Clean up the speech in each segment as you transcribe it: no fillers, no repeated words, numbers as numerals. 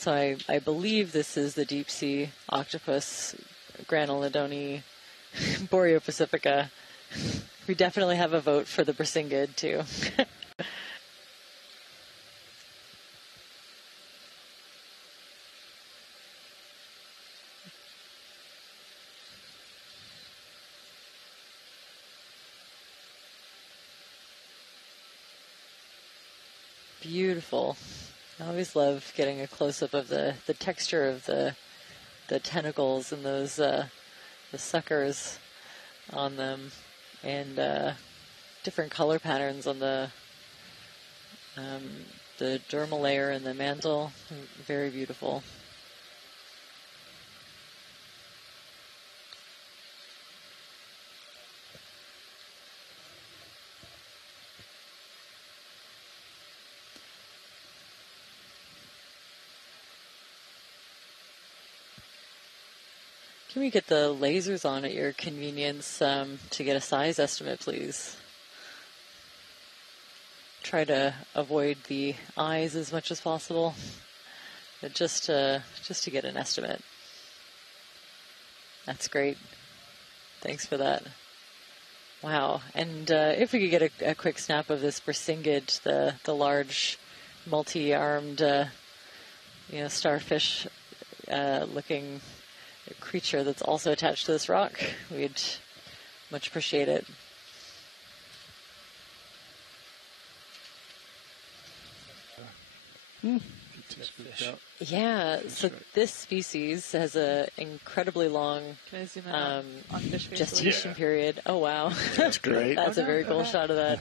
So I believe this is the deep sea octopus, Granulodone boreopacifica. We definitely have a vote for the brisingid too. Beautiful. I always love getting a close-up of the texture of the tentacles and those the suckers on them, and different color patterns on the dermal layer and the mantle. Very beautiful. Can we get the lasers on at your convenience to get a size estimate, please? Try to avoid the eyes as much as possible, but just to get an estimate. That's great. Thanks for that. Wow. And if we could get a quick snap of this brisingid, the large multi-armed starfish looking creature that's also attached to this rock, we'd much appreciate it. Yeah, so this species has an incredibly long gestation period. Oh, wow. That's great. That's a very cool shot of that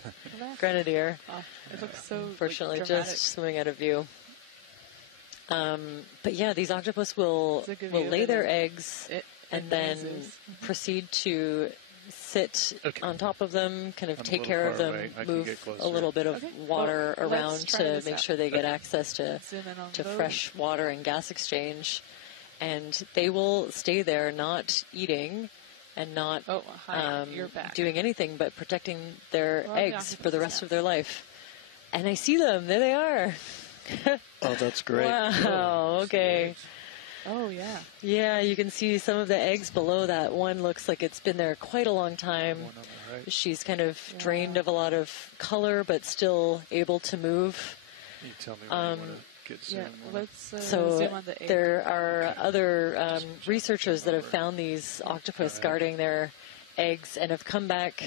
grenadier. Oh, it looks so Unfortunately, dramatic. just swimming out of view. But yeah, these octopus will lay their eggs and then proceed to sit on top of them, kind of take care of them, move a little bit of water around to make sure they get access to fresh water and gas exchange. And they will stay there not eating and not doing anything but protecting their eggs for the rest of their life. And I see them. There they are. Oh, that's great. Wow, okay. Oh, yeah. Yeah, you can see some of the eggs below that. One looks like it's been there quite a long time. Right. She's kind of drained of a lot of color, but still able to move. You tell me when you want to get zoom. Let's so zoom on the egg. there are other researchers that have found these octopus guarding their eggs and have come back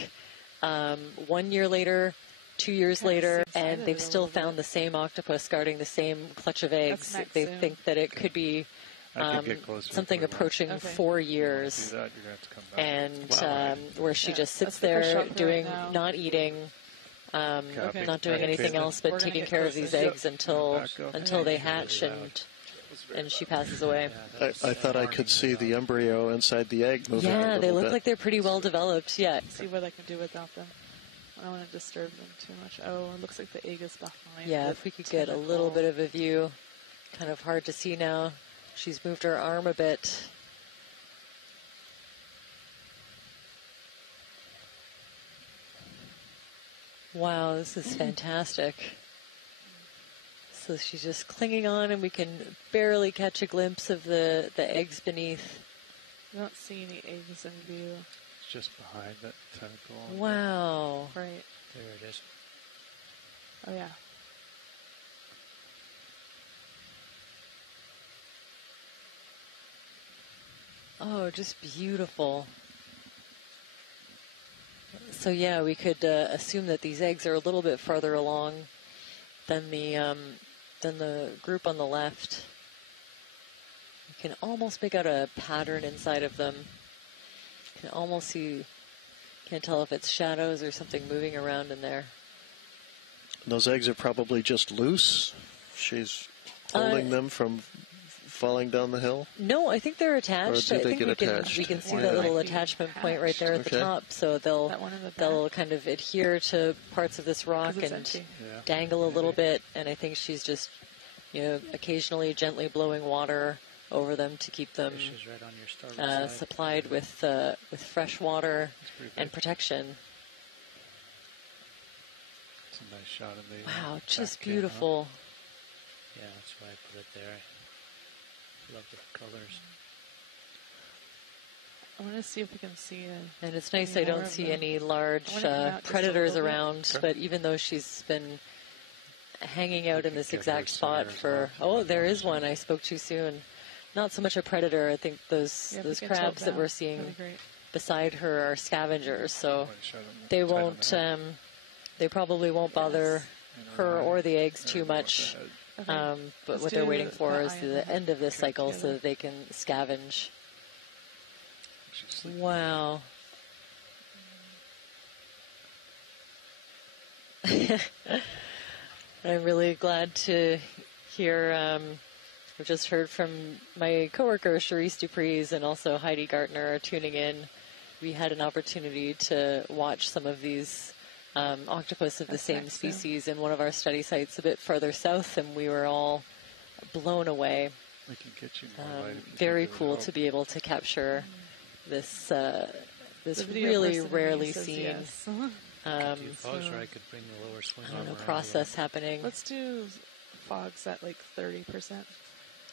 1 year later, 2 years later, and they've still found the same octopus guarding the same clutch of eggs. They think that it could be something approaching 4 years, and where she just sits there doing, not eating, not doing anything else but taking care of these eggs until they hatch and she passes away. I thought I could see the embryo inside the egg moving a Yeah, little they look bit. like they're pretty well developed. Yeah. See what I can do without them. I don't want to disturb them too much. Oh, it looks like the egg is behind. Yeah, if we could get a little bit of a view. Kind of hard to see now. She's moved her arm a bit. Wow, this is fantastic. So she's just clinging on, and we can barely catch a glimpse of the eggs beneath. I don't see any eggs in view. It's just behind that tentacle. Wow. Right. There it is. Oh, yeah. Oh, just beautiful. So yeah, we could assume that these eggs are a little bit farther along than the group on the left. You can almost make out a pattern inside of them. You can almost see, can't tell if it's shadows or something moving around in there. Those eggs are probably just loose. She's holding them from falling down the hill? No, I think they're attached. Or do I they think get attached? we can see that little attachment point right there at the top. So they'll kind of adhere to parts of this rock and dangle a little bit. And I think she's just, occasionally gently blowing water over them to keep them supplied with fresh water and protection. It's a nice shot of the wow, just beautiful. Yeah, that's why I put it there. Love the colors. I want to see if we can see And it's nice any I more don't of see them. any large I wanna come out just a predators little bit. around, Sure. but even though she's been hanging out in could this get her exact spot center as for, well. oh, there is one. I spoke too soon. Not so much a predator. I think those Yeah, if those we can tilt crabs that down, we're that'd seeing be great. beside her are scavengers, so Shut it. they Tight on the won't. head. They probably won't bother And her around. or the eggs There too we go with much. the head. Okay. But Let's what they're do waiting for the is eye and the the head end of this cycle so together. that they can scavenge. She's sleeping. Wow. I'm really glad to hear. I've just heard from my coworker Charisse Dupreez and also Heidi Gartner tuning in. We had an opportunity to watch some of these octopus of the That's same next, species in one of our study sites a bit further south, and we were all blown away. We can get you more light if you Very think it cool would to help. be able to capture this this The video really person rarely says seen yes. um, Do fogs, or I could bring the lower swing I don't know, arm around process happening. Let's do fogs at like 30%.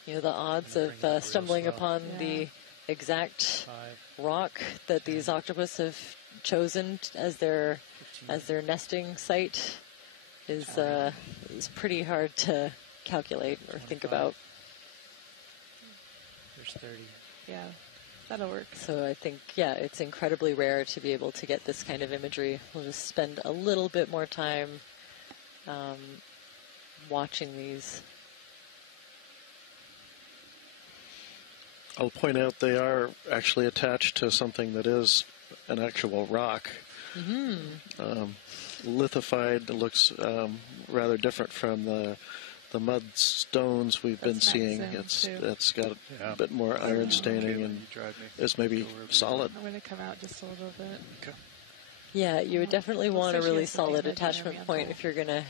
You know, the odds Bring of that real stumbling slow. upon Yeah. the exact 5, rock that these octopus have chosen as their 15. nesting site is pretty hard to calculate or think 25. about. There's 30. Yeah, that'll work. So I think, yeah, it's incredibly rare to be able to get this kind of imagery. We'll just spend a little bit more time watching these. I'll point out they are actually attached to something that is an actual rock. Lithified. It looks rather different from the mud stones we've been That's nice seeing. zoom, It's too. got Yeah. a bit more iron Okay, staining when and you drive me. is maybe Go wherever you solid. I'm going to come out just a little bit. Okay. Yeah, you would definitely Looks want like a she really has some solid damage in her attachment point mantle. if you're going to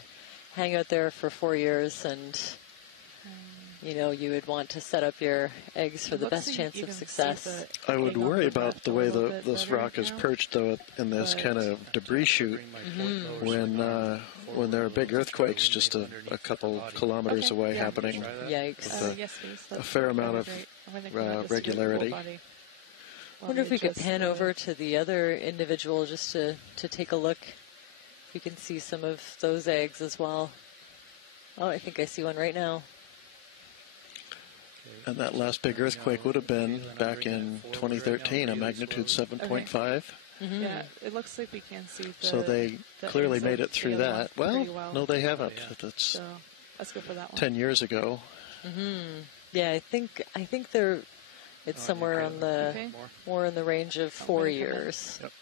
hang out there for 4 years, and you know, you would want to set up your eggs for the Looks best like chance you of can see success. the I would egg on worry the about butt the a way little bit this better rock is now. perched, though, in this But- kind of debris chute. Bring my lower swing arm When there are big forward, earthquakes swing just underneath a couple the body. kilometers Okay, away yeah. happening. Try that? Yikes. the- yes, please. a That's fair amount that'd be of, great. I'm gonna come out just to do the whole regularity. body. I wonder if we could just, pan over to the other individual just to take a look. We can see some of those eggs as well. Oh, I think I see one right now. And that last big earthquake would have been back in 2013, a magnitude 7.5. Yeah, it looks like we can see the. So they the clearly eggs made of it through the other that. one Well, pretty no, they haven't. yeah. That's So let's go for that one. 10 years ago. Yeah, I think they're. It's Oh, somewhere okay. on the Okay. more in the range of 4 gonna come in. years. Yep.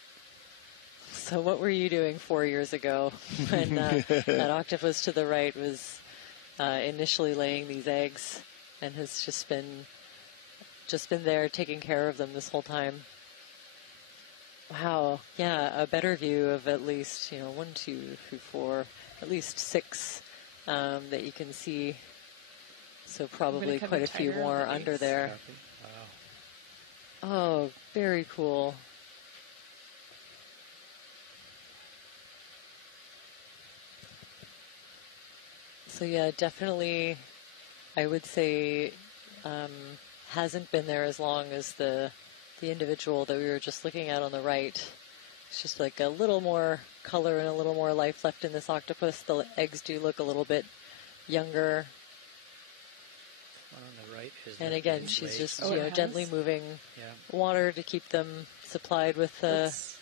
So what were you doing 4 years ago when that octopus to the right was initially laying these eggs and has just been there taking care of them this whole time? Wow. Yeah, a better view of at least 1, 2, 3, 4, at least 6 that you can see. So probably come quite in a few tighter on more the under base. there. Copy. Wow. Oh, very cool. So yeah, definitely, I would say hasn't been there as long as the individual that we were just looking at on the right. It's just like a little more color and a little more life left in this octopus. The eggs do look a little bit younger. One on the right is And the again, big she's leg. just Oh, it has? gently moving Yeah. water to keep them supplied with Let's-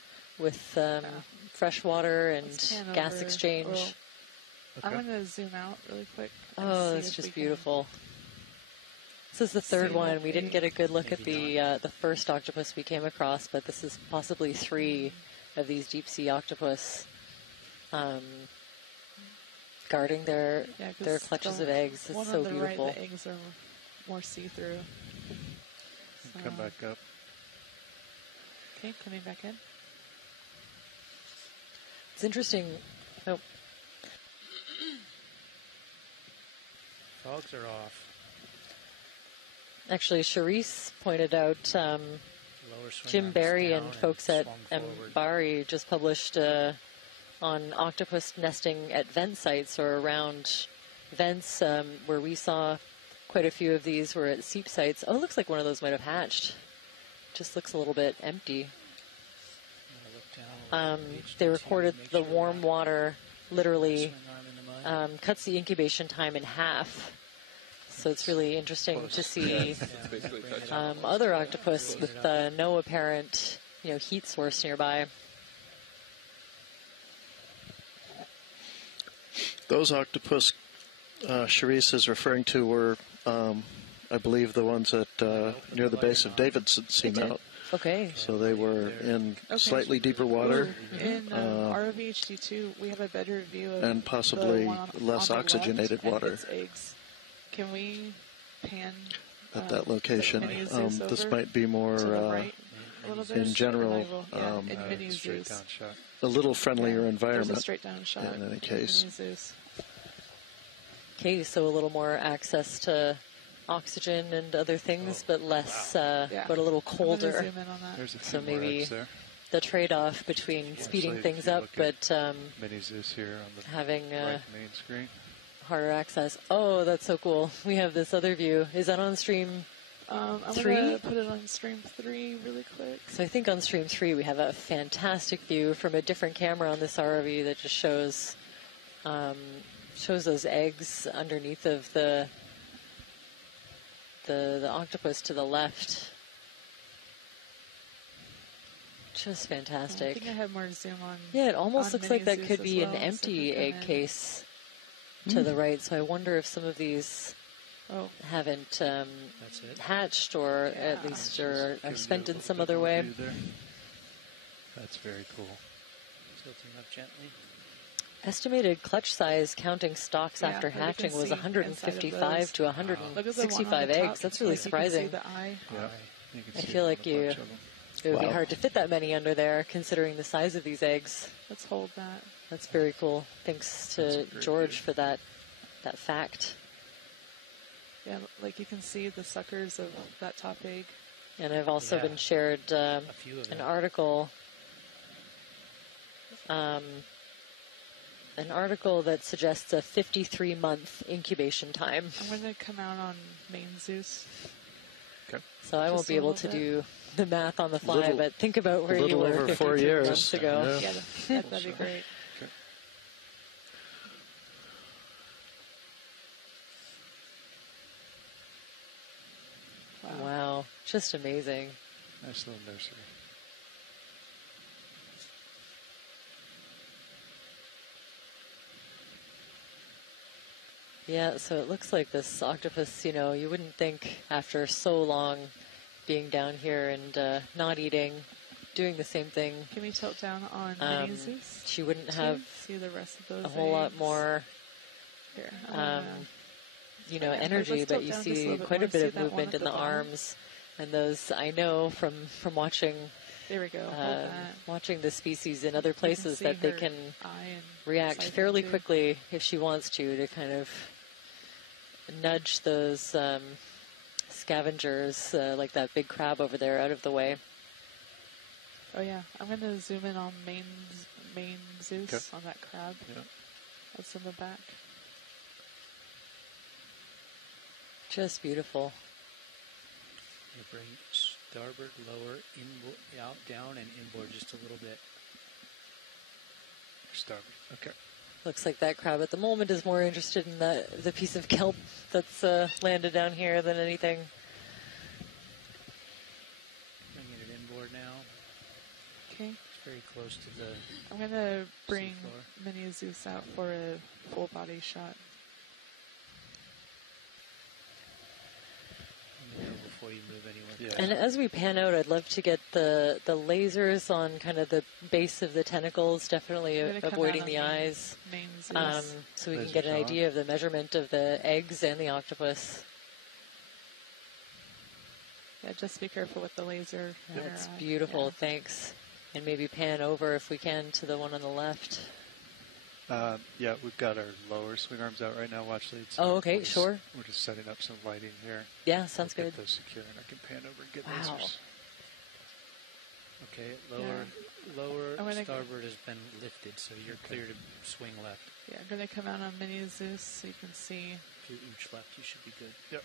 fresh water and let's pan gas over. exchange. Well, I'm Okay. going to zoom out really quick. and Oh, see that's if just we can- beautiful. This is the third see one. what We didn't they- get a good look at Maybe the first octopus we came across, but this is possibly 3 of these deep sea octopus guarding their Yeah, 'cause their clutches the of eggs. It's one so on the beautiful. Right, the eggs are more see-through. Come back up. Okay, coming back in. It's interesting. Oh, Fogs are off. actually, Charisse pointed out. Lower swing Jim arm is Barry down and folks at swung forward. Mbari just published on octopus nesting at vent sites or around vents where we saw quite a few of these were at seep sites. Oh, it looks like one of those might have hatched. Just looks a little bit empty. They recorded the warm water literally cuts the incubation time in half. So it's really interesting to see other octopus with no apparent, heat source nearby. Those octopus Charisse is referring to were, I believe, the ones at near the base of Davidson Seamount. Okay. So they were in slightly deeper water. In ROVHD2, we have a better view of and possibly the one less on the oxygenated left water. and its eggs. Can we pan At that location? Mini Zeus This over might be more, to the right a little bit? in general, in Mini straight Zeus. down shot. a little friendlier There's environment. a straight down shot in any case. Mini Zeus. Okay, so a little more access to oxygen and other things, but less, but a little I'm gonna colder. zoom in on that. There's a So few more maybe eggs there. the trade-off between speeding if things you up, look at but Mini Zeus here on the having right main screen. harder access. Oh, that's so cool. We have this other view. Is that on stream? I'm 3? gonna put it on stream 3 really quick. So I think on stream 3 we have a fantastic view from a different camera on this ROV that just shows those eggs underneath of the octopus to the left. Just I fantastic. think I have more zoom on. Yeah, it almost on looks like that Mini could Zeus be as an well, so empty if we egg come in- case to the right. So I wonder if some of these Oh, haven't That's it. hatched, or at Yeah. least are Gives spent you a in little some bit other more way. view there. That's very cool. Tilting up gently. Estimated clutch size counting stocks Yeah, after but we can hatching was see 155 inside to look at the one on 165 the top. eggs. That's really Like, you can see surprising. the eye. Yeah, you can I see feel it on like a bunch of them. It would be Wow. hard to fit that many under there, considering the size of these eggs. Let's hold that. That's very cool. Thanks That's to a great George view. for that fact. Yeah, like you can see the suckers of that top egg. And I've also Yeah. been shared A few of an them. article that suggests a 53-month incubation time. I'm going to come out on main Zeus. Okay. So I Just won't be a able little to bit. do the math on the fly, Little- but think about where you little were over 53 4 years. months ago. Yeah. Yeah, that'd be great. Okay. Wow, just amazing. Nice little nursery. Yeah, so it looks like this octopus, you wouldn't think after so long being down here and not eating, doing the same thing, Can we tilt down on mini Zeus? she wouldn't too? have See the rest of those a whole lot eggs? more, Here, energy, let's but tilt you down just a see little bit quite more. a bit See of that one movement at in the the bottom? arms. And those, I know from watching there we go. Hold that. watching the species in other You can places see that they her can eye and react siphon fairly too. quickly if she wants to kind of nudge those scavengers like that big crab over there out of the way. Oh yeah, I'm going to zoom in on main Zeus Okay. on that crab. Yeah. That's in the back. Just beautiful. You bring starboard, lower, inboard, out, down, and inboard just a little bit. Starboard. Okay. Looks like that crab at the moment is more interested in the piece of kelp that's landed down here than anything. Bringing it inboard now. Okay. It's very close to the I'm going to bring seafloor. mini Zeus out for a full body shot. Let me know before you move anywhere. Yeah. And as we pan out, I'd love to get the lasers on kind of the base of the tentacles, definitely I'm gonna come avoiding out on the eyes, Main Zeus. so we can Lasers get an on. idea of the measurement of the eggs and the octopus. Yeah, just be careful with the laser. That's there, beautiful, yeah. thanks. And maybe pan over if we can to the one on the left. Yeah, we've got our lower swing arms out right now. Watch lead. Oh, okay, we're just- sure. We're just setting up some lighting here. Yeah, sounds We'll good. Get those secure, and I can pan over and get Wow. lasers. Okay, lower. lower I'm gonna- starboard has been lifted, so you're clear to swing left. Yeah, I'm going to come out on Mini Zeus so you can see. If you ooch left, you should be good. Yep.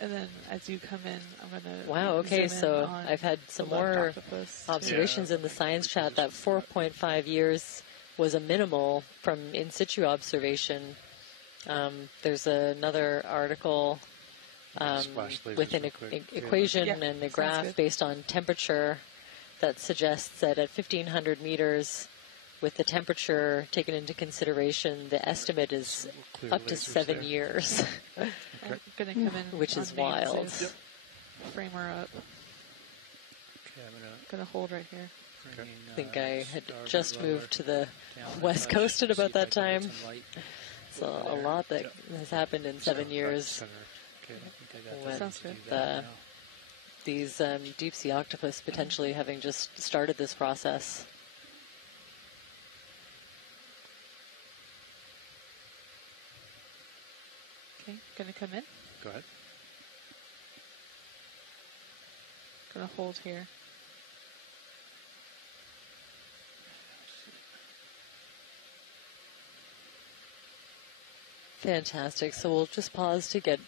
And then as you come in, I'm going to. Wow, okay, so I've had some more octopus observations in the science chat that 4.5 years was a minimal from in situ observation. There's another article Splash lasers with an real quick. equation Yeah, and a sounds graph good. based on temperature that suggests that at 1,500 meters, with the temperature taken into consideration, the estimate is Clear up to lasers 7 there. years, I'm going to come in, which on is Mini wild. Zeus, frame her up. Okay, I'm going Going to hold right here. to bring I think I had starboard just lower, moved to the down a west touch, coast at see about if I that can get time. some light. So a lot that has happened in 7 years. Center. Okay, I think I got When that Sounds to do good. that now. These deep sea octopus potentially having just started this process. Okay, going to come in. Go ahead. Going to hold here. Fantastic. So we'll just pause to get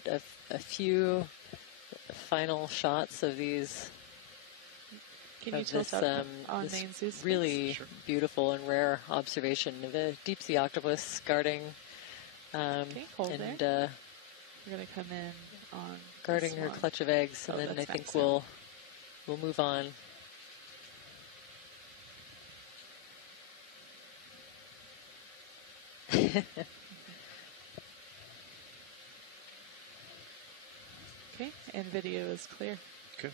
a few final shots of these. Can you Of tilt this, up on this main Zeus? please? really Sure. beautiful and rare observation of a deep sea octopus guarding Okay, hold and there. We're going to come in on guarding this her one. clutch of eggs, and Oh, then I that's think nice. we'll move on. Okay, and video is clear. Okay.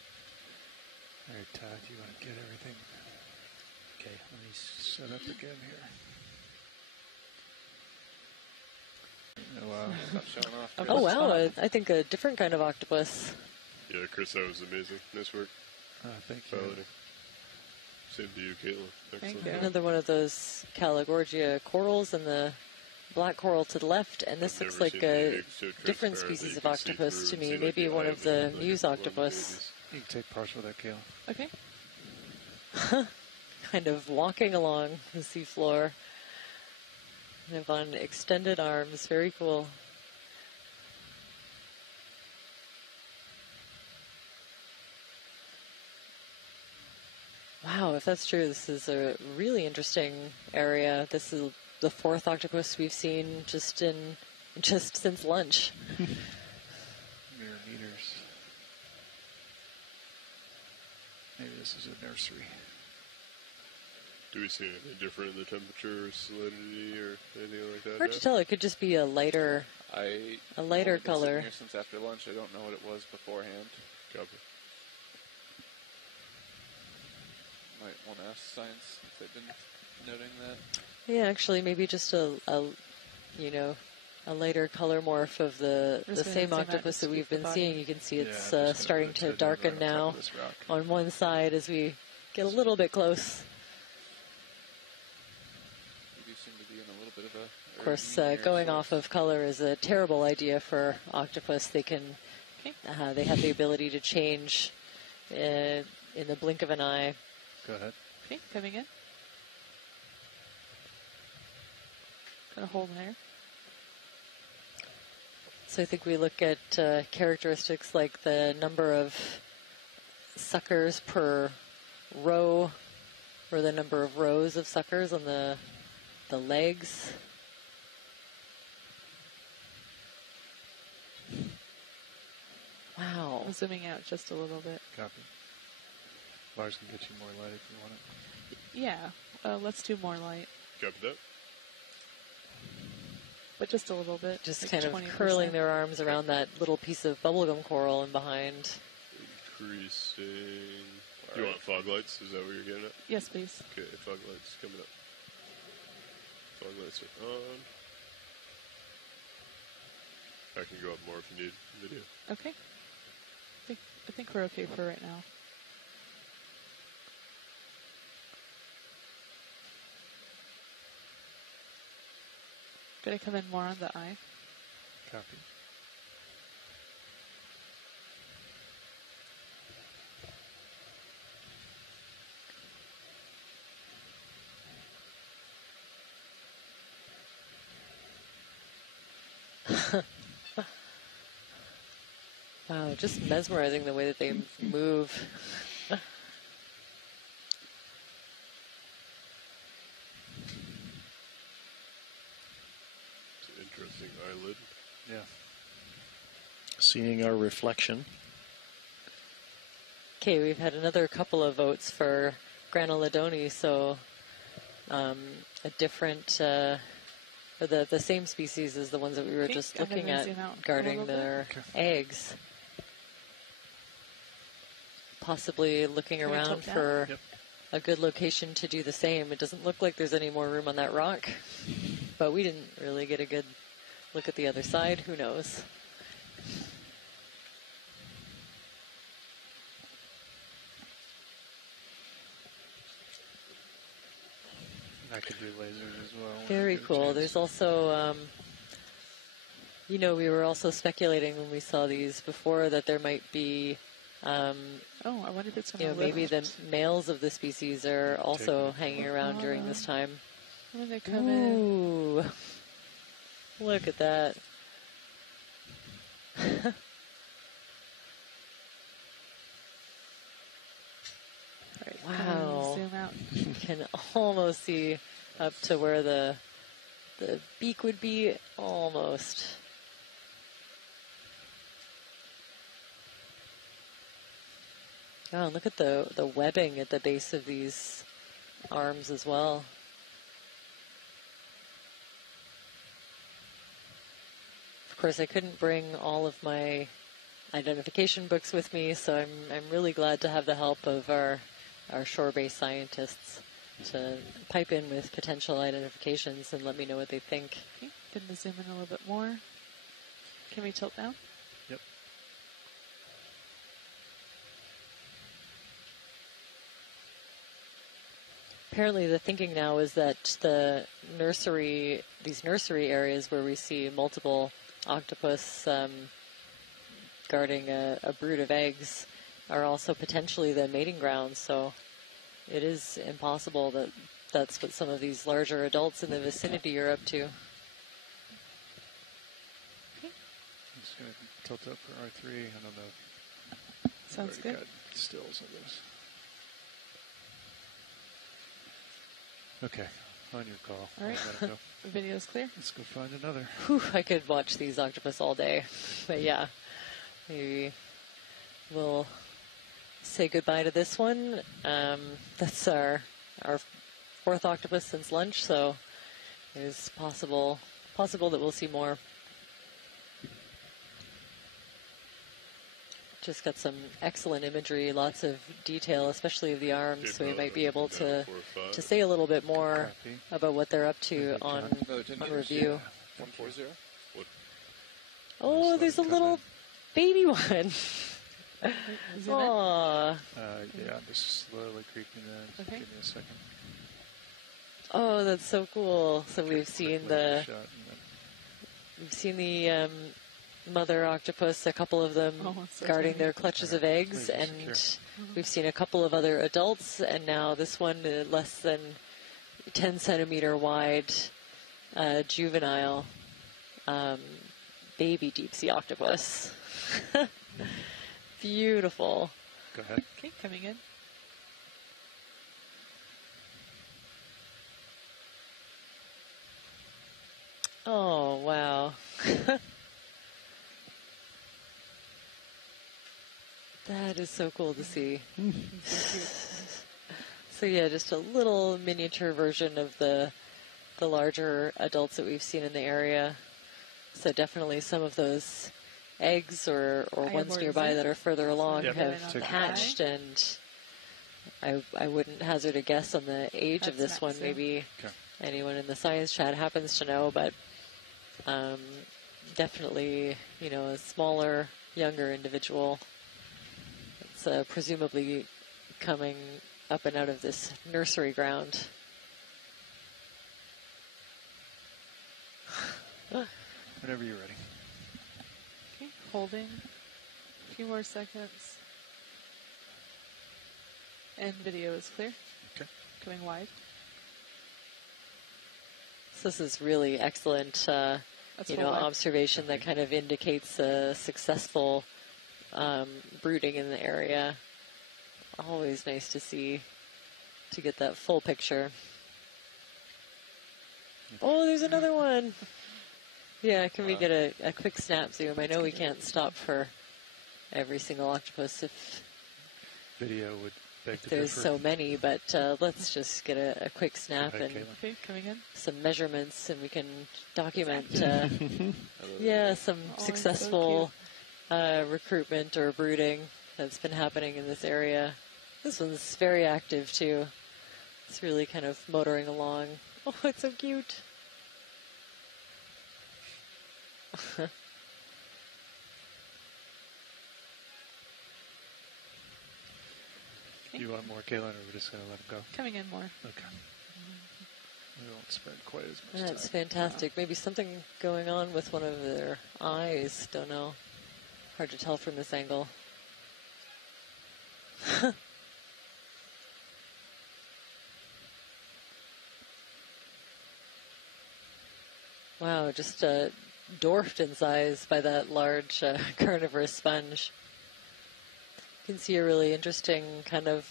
All right, Todd, you want to get everything Okay, let me set up again here? Oh, Stop showing off. Oh, Chris. Oh wow, I think a different kind of octopus. Yeah, Chris, that was amazing. Nice work. thank you. Quality. Same to you, Caitlin. Excellent. you. Another one of those Calagorgia corals, and the black coral to the left, and this I've looks never like seen the a egg so different transparent species that of you can see octopus through to and me. see, like, Maybe the one eye of the like Muse one of the octopus, You can take partial of that, Kayla. Okay. kind of walking along the seafloor. Kind of on extended arms. Very cool. Wow, if that's true, this is a really interesting area. This is the fourth octopus we've seen just since lunch. Mirror meters. Maybe this is a nursery. Do we see anything different in the temperature or salinity or anything like that? Hard to tell. It could just be a lighter I A lighter only been sitting color. Here since after lunch, I don't know what it was beforehand. Copy. Might want to ask science if they've been noting that. Yeah, actually, maybe just a lighter color morph of the I'm just gonna same zoom out octopus to that we've scoop the been body. seeing. You can see Yeah, it's I'm just gonna starting put to it down right darken on top now of this rock. on one side as we get a little bit close. We do seem to be in a little bit of a. Of course, going off of color is a terrible idea for octopus. They can, they have the ability to change in the blink of an eye. Go ahead. Okay, coming in. Gonna hold there. So I think we look at characteristics like the number of suckers per row, or the number of rows of suckers on the legs. Wow. I'm zooming out just a little bit. Copy. Lars can get you more light if you want it. Yeah, let's do more light, Copy that. but just a little bit. Just like kind of 20%. curling their arms around that little piece of bubblegum coral in behind. Increasing. You want fog lights? Is that what you're getting at? Yes, please. Okay, fog lights coming up. Fog lights are on. I can go up more if you need video. Okay. I think we're okay for right now. Gonna come in more on the eye. Copy. Wow, just mesmerizing the way that they move. It's an interesting eyelid. Yeah. Seeing our reflection. Okay, we've had another couple of votes for Granulodoni, so a different, or the same species as the ones that we were Okay, just go ahead looking and at zoom out a guarding little bit. their Okay. eggs. Possibly looking Can we around tilt down? for Yep. a good location to do the same. It doesn't look like there's any more room on that rock, but we didn't really get a good look at the other side. Who knows? I could do lasers as well. when Very I get a cool. chance. There's also, you know, we were also speculating when we saw these before that there might be, Oh, I wonder if it's you going know, to maybe the males of the species are also hanging around during this time. When they come in. Ooh, look at that. Right, Wow. Zoom out. You can almost see up to where the beak would be, almost. Oh, and look at the webbing at the base of these arms as well. Of course, I couldn't bring all of my identification books with me, so I'm really glad to have the help of our shore-based scientists to pipe in with potential identifications and let me know what they think. Okay, going to zoom in a little bit more. Can we tilt down? Yep. Apparently the thinking now is that these nursery areas where we see multiple octopus guarding a brood of eggs are also potentially the mating grounds, so it is impossible that that's what some of these larger adults in the vicinity are up to. I'm just going to tilt up for R3. I don't know. Sounds I've good. already got stills of this. Okay, on your call. All right. I'll let it go. The video's clear. Let's go find another. Whew, I could watch these octopus all day, but yeah, maybe we'll say goodbye to this one. That's our fourth octopus since lunch, so it's possible that we'll see more. Just got some excellent imagery, lots of detail, especially of the arms, so we might be able to say a little bit more Copy. about what they're up to on Another 10 meters. review. 140. Oh, there's a little baby one. Zoom in. Aww. Yeah, I'm just slowly creeping in. Okay. Give me a second. Oh, that's so cool. So Okay, we've seen quick the laser shot mother octopus, a couple of them Oh, it's so guarding tiny. their clutches of eggs, Laser and secure. we've seen a couple of other adults, and now this one, less than 10 centimeter wide juvenile baby deep sea octopus. Beautiful. Go ahead. Okay, coming in. Oh, wow. That is so cool to see. So yeah, just a little miniature version of the larger adults that we've seen in the area. So definitely some of those eggs or ones abort nearby zoom. that are further along Yep. have Take it. hatched, and I wouldn't hazard a guess on the age of That's this one. Matsu. Maybe Okay. anyone in the science chat happens to know, but definitely, you know, a smaller, younger individual. It's presumably coming up and out of this nursery ground. Whenever you're ready. Okay, holding. A few more seconds. And video is clear. Okay. Coming wide. So this is really excellent That's you full know, white. observation that kind of indicates a successful brooding in the area. Always nice to see, to get that full picture. Oh, there's another one. Yeah, can we get a quick snap zoom? I know we can't stop for every single octopus if Video would beg to there's differ. so many, but let's just get a quick snap Go ahead, and Caitlin. Okay, coming in. some measurements, and we can document, some some so successful recruitment or brooding that's been happening in this area. This one's very active too. It's really kind of motoring along. Oh, it's so cute. Do you want more, Caitlin, or we're just going to let him go? Coming in more. Okay. We won't spend quite as much That's time. fantastic. Maybe something going on with one of their eyes. Don't know. Hard to tell from this angle. Wow, just dwarfed in size by that large carnivorous sponge. You can see a really interesting kind of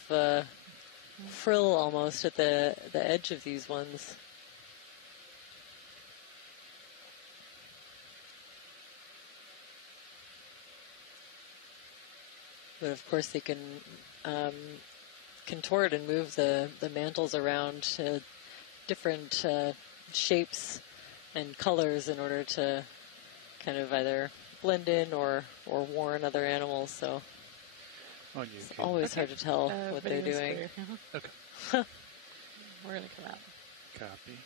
frill almost at the edge of these ones. But of course they can contort and move the mantles around to different shapes and colors in order to kind of either blend in or warn other animals. So On you, it's Caitlin. always hard to tell what they're Video's doing. clear. Okay. We're going to come out. Copy.